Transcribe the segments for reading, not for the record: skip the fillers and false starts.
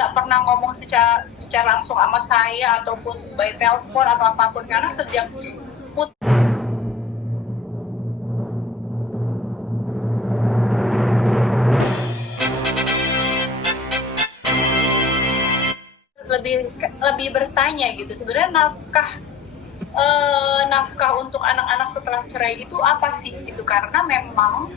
nggak pernah ngomong secara langsung sama saya ataupun by telepon atau apapun, karena sejak lebih bertanya gitu, sebenarnya nafkah untuk anak-anak setelah cerai itu apa sih gitu, karena memang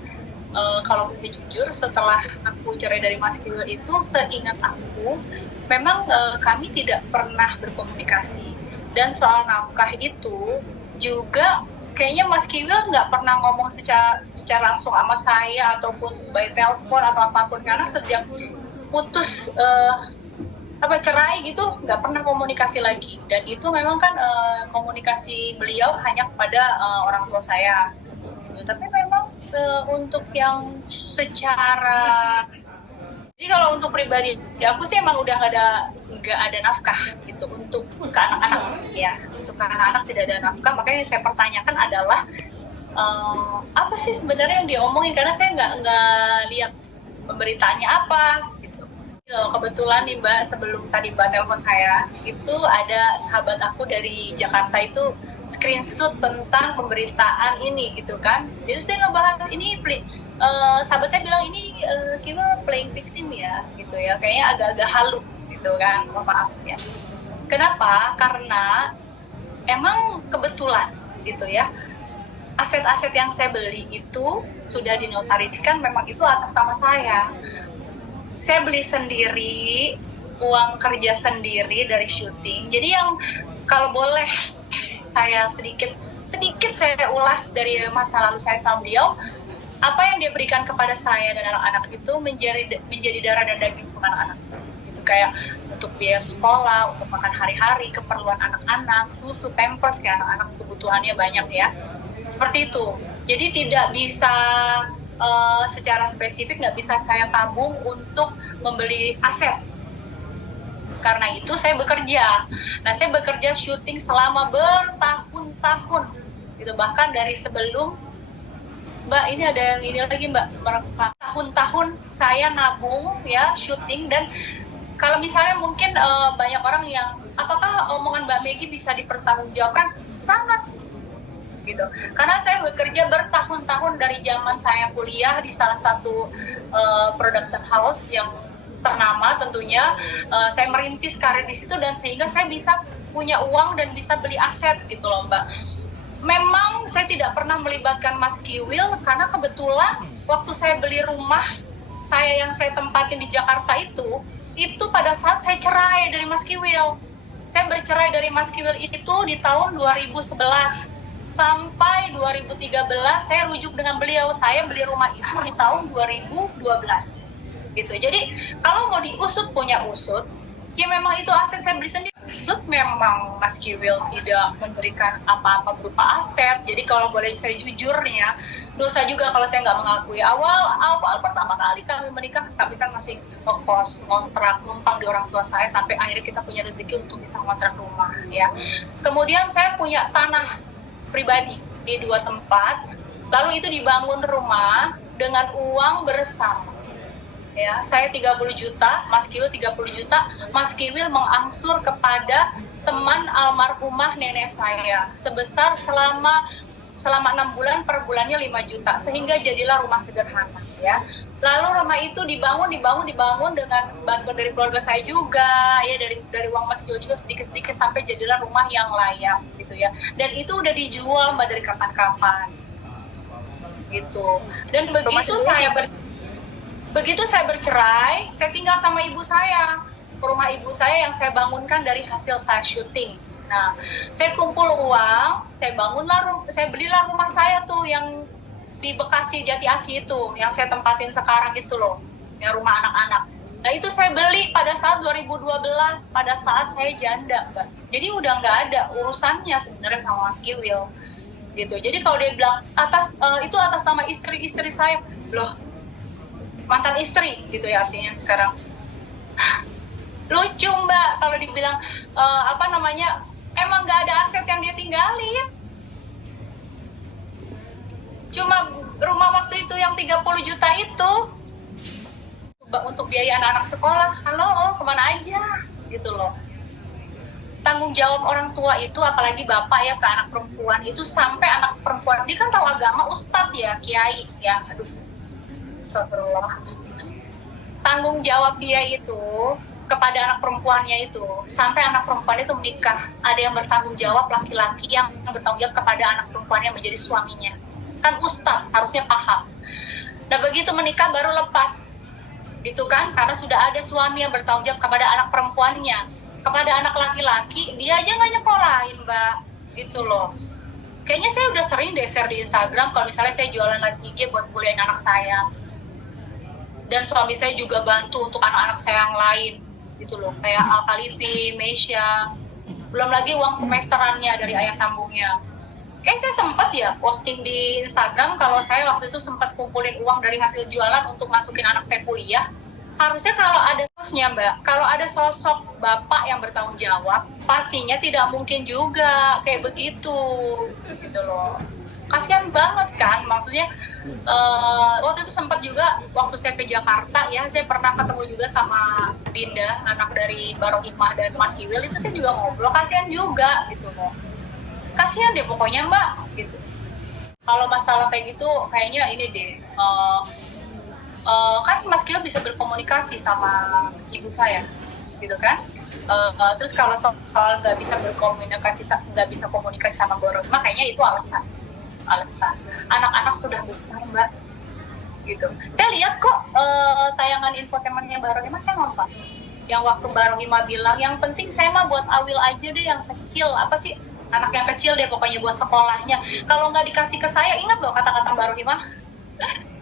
kalau kita jujur, setelah aku cerai dari Mas Kiwil itu, seingat aku memang kami tidak pernah berkomunikasi. Dan soal nafkah itu juga kayaknya Mas Kiwil nggak pernah ngomong secara langsung sama saya ataupun by telepon atau apapun, karena sejak putus cerai gitu nggak pernah komunikasi lagi. Dan itu memang kan komunikasi beliau hanya kepada orang tua saya. Tapi memang untuk yang secara, jadi kalau untuk pribadi aku sih emang udah nggak ada nafkah gitu untuk ke anak-anak ya. Untuk anak-anak tidak ada nafkah, makanya yang saya pertanyakan adalah apa sih sebenarnya yang diomongin, karena saya nggak lihat pemberitaannya apa gitu. Kebetulan nih Mbak, sebelum tadi Mbak telepon saya, itu ada sahabat aku dari Jakarta itu screenshot tentang pemberitaan ini gitu kan. Jadi saya ngebahas ini, sahabat saya bilang ini kita playing victim ya gitu ya, kayaknya agak-agak halu gitu kan, maaf ya. Kenapa? Karena emang kebetulan gitu ya, aset-aset yang saya beli itu sudah dinotariskan, memang itu atas nama saya. Saya beli sendiri, uang kerja sendiri dari syuting. Jadi yang kalau boleh saya sedikit saya ulas dari masa lalu saya sama beliau, apa yang dia berikan kepada saya dan anak-anak itu menjadi darah dan daging untuk anak-anak. Itu kayak untuk biaya sekolah, untuk makan hari-hari, keperluan anak-anak, susu, pampers, kayak anak-anak kebutuhannya banyak ya. Seperti itu. Jadi tidak bisa secara spesifik, nggak bisa saya tabung untuk membeli aset. Karena itu saya bekerja. Nah, saya bekerja syuting selama bertahun-tahun gitu, bahkan dari sebelum Mbak, ini ada yang ini lagi Mbak, tahun-tahun saya nabung ya syuting. Dan kalau misalnya mungkin banyak orang yang apakah omongan Mbak Megi bisa dipertanggungjawabkan, sangat gitu, karena saya bekerja bertahun-tahun dari zaman saya kuliah di salah satu production house yang ternama tentunya. Saya merintis karir di situ, dan sehingga saya bisa punya uang dan bisa beli aset gitu loh Mbak. Memang saya tidak pernah melibatkan Mas Kiwil, karena kebetulan waktu saya beli rumah saya yang saya tempatin di Jakarta itu pada saat saya cerai dari Mas Kiwil. Saya bercerai dari Mas Kiwil itu di tahun 2011 sampai 2013 saya rujuk dengan beliau. Saya beli rumah itu di tahun 2012 gitu. Jadi kalau mau diusut, punya usut ya, memang itu aset saya beli sendiri. Usut memang Mas Kiwil tidak memberikan apa-apa berupa aset. Jadi kalau boleh saya jujur nih ya, dosa juga kalau saya nggak mengakui. Awal pertama kali kami menikah, tapi kan masih ngekos, ngontrak, numpang di orang tua saya, sampai akhirnya kita punya rezeki untuk bisa ngontrak rumah ya. Kemudian saya punya tanah pribadi di 2 tempat, lalu itu dibangun rumah dengan uang bersama. Ya, saya 30 juta, Mas Kiwil 30 juta. Mas Kiwil mengangsur kepada teman almarhumah nenek saya sebesar selama 6 bulan, per bulannya 5 juta, sehingga jadilah rumah sederhana ya. Lalu rumah itu dibangun dengan bantuan dari keluarga saya juga ya, dari uang Mas Kiwil juga sedikit-sedikit, sampai jadilah rumah yang layak gitu ya. Dan itu udah dijual Mbak dari kapan-kapan gitu. Dan begitu saya bercerai, saya tinggal sama ibu saya, rumah ibu saya yang saya bangunkan dari hasil saya syuting. Nah, saya kumpul uang, saya belilah rumah saya tuh yang di Bekasi Jati Asih itu, yang saya tempatin sekarang itu loh, yang rumah anak-anak. Nah, itu saya beli pada saat 2012, pada saat saya janda, Mbak. Jadi udah nggak ada urusannya sebenarnya sama Mas Kiwil gitu. Jadi kalau dia bilang itu atas nama istri saya, loh, mantan istri gitu ya artinya sekarang. Lucu Mbak kalau dibilang emang nggak ada aset yang dia tinggalin. Cuma rumah waktu itu yang 30 juta itu untuk biaya anak-anak sekolah. Halo, oh, kemana aja gitu loh. Tanggung jawab orang tua itu, apalagi bapak ya ke anak perempuan itu, sampai anak perempuan dia kan tahu agama, ustadz ya, kiai ya, aduh, astagfirullah. Tanggung jawab dia itu kepada anak perempuannya itu, sampai anak perempuan itu menikah, ada yang bertanggung jawab, laki-laki yang bertanggung jawab kepada anak perempuannya menjadi suaminya. Kan ustadz harusnya paham. Nah begitu menikah baru lepas gitu kan, karena sudah ada suami yang bertanggung jawab kepada anak perempuannya. Kepada anak laki-laki dia aja nggak nyekolahin mbak gitu loh. Kayaknya saya udah sering deh share di Instagram kalau misalnya saya jualan lagi IG buat kuliahin anak saya, dan suami saya juga bantu untuk anak-anak saya yang lain gitu loh, kayak Al-Khalifi, Meisha, belum lagi uang semesterannya dari ayah sambungnya. Kayak saya sempat ya posting di Instagram kalau saya waktu itu sempat kumpulin uang dari hasil jualan untuk masukin anak saya kuliah. Harusnya kalau ada sosoknya mbak, kalau ada sosok bapak yang bertanggung jawab, pastinya tidak mungkin juga kayak begitu gitu loh. Kasian banget kan, maksudnya waktu itu sempat juga waktu saya ke Jakarta ya, saya pernah ketemu juga sama Dinda, anak dari Barohimah dan Mas Kiwil, itu saya juga ngobrol, kasian juga gitu loh. Kasihan deh pokoknya mbak gitu. Kalau masalah kayak gitu kayaknya ini deh, kan Mas Kiwil bisa berkomunikasi sama ibu saya gitu kan. Terus kalau soal nggak bisa berkomunikasi, nggak bisa komunikasi sama Barohimah, kayaknya itu alasan. Anak-anak sudah besar mbak gitu. Saya lihat kok tayangan infotainmentnya Barohimah, saya nonton yang waktu Barohimah bilang yang penting saya mah buat Awil aja deh yang kecil, apa sih, anak yang kecil deh pokoknya buat sekolahnya, kalau nggak dikasih ke saya. Ingat loh kata-kata Barohimah.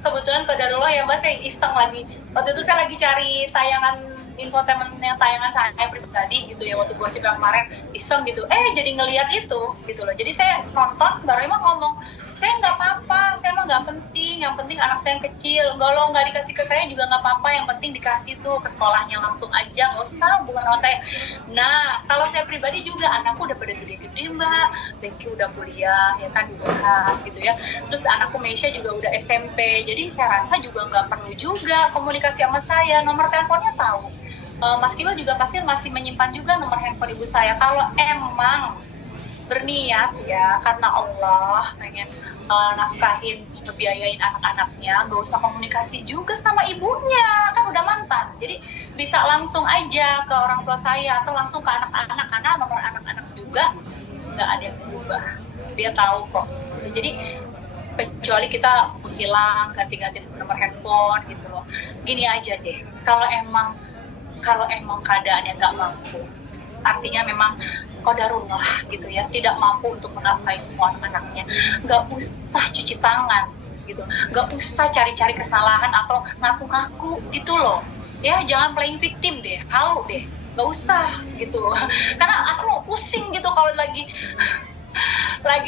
Kebetulan kodarullah ya mbak, saya iseng lagi waktu itu, saya lagi cari tayangan infotainment yang tayangan saya pribadi gitu ya, waktu gosip yang kemarin iseng gitu, jadi ngelihat itu gitu loh. Jadi saya nonton, Barohimah ngomong, saya nggak apa-apa, saya mah nggak penting, yang penting anak saya yang kecil, kalau nggak dikasih ke saya juga nggak apa-apa, yang penting dikasih tuh ke sekolahnya langsung aja, nggak usah hubungan sama saya. Nah kalau saya pribadi juga, anakku udah pada gede-gede mbak, Becky udah kuliah ya kan, dibahas gitu ya, terus anakku Meisha juga udah SMP, jadi saya rasa juga nggak perlu juga komunikasi sama saya, nomor teleponnya tahu. Mas Kiwil juga pasti masih menyimpan juga nomor handphone ibu saya. Kalau emang berniat ya karena Allah pengen nafkahin, ngebiayain anak-anaknya, gak usah komunikasi juga sama ibunya, kan udah mantan. Jadi bisa langsung aja ke orang tua saya atau langsung ke anak-anak, karena nomor anak-anak juga nggak ada yang berubah, dia tahu kok gitu. Jadi kecuali kita menghilang, ganti-ganti nomor handphone gitu loh. Gini aja deh, kalau emang keadaannya nggak mampu, artinya memang qadarullah gitu ya, tidak mampu untuk menafkahi semua anaknya, nggak usah cuci tangan gitu, nggak usah cari-cari kesalahan atau ngaku-ngaku gitu loh ya, jangan playing victim deh, halu deh, nggak usah gitu. Karena aku pusing gitu kalau lagi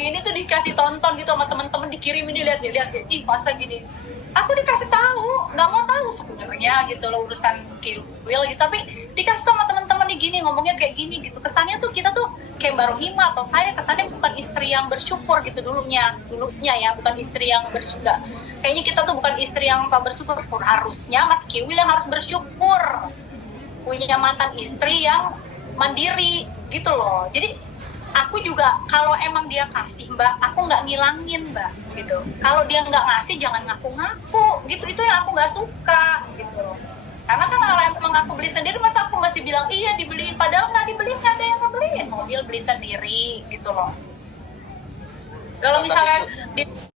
ini tuh dikasih tonton gitu sama teman-teman, dikirim ini, lihat ih masa gini, aku dikasih tahu, nggak mau tahu sebenarnya gitu loh urusan Kiwil gitu, tapi dikasih tahu sama teman-teman nih gini, ngomongnya kayak gini gitu, kesannya tuh kita tuh kayak Barohimah atau saya kesannya bukan istri yang bersyukur gitu dulunya ya, bukan istri yang bersyukur. Kayaknya kita tuh bukan istri yang bersyukur. Harusnya Mas Kiwil yang harus bersyukur punya mantan istri yang mandiri gitu loh. Jadi aku juga kalau emang dia kasih mbak, aku nggak ngilangin mbak gitu. Kalau dia nggak ngasih jangan ngaku-ngaku gitu, itu yang aku nggak suka gitu. Karena kan kalau emang aku beli sendiri, masa aku masih bilang iya dibeliin, padahal nggak dibeliin, nggak ada yang ngebeliin, mobil beli sendiri gitu loh. Kalau misalnya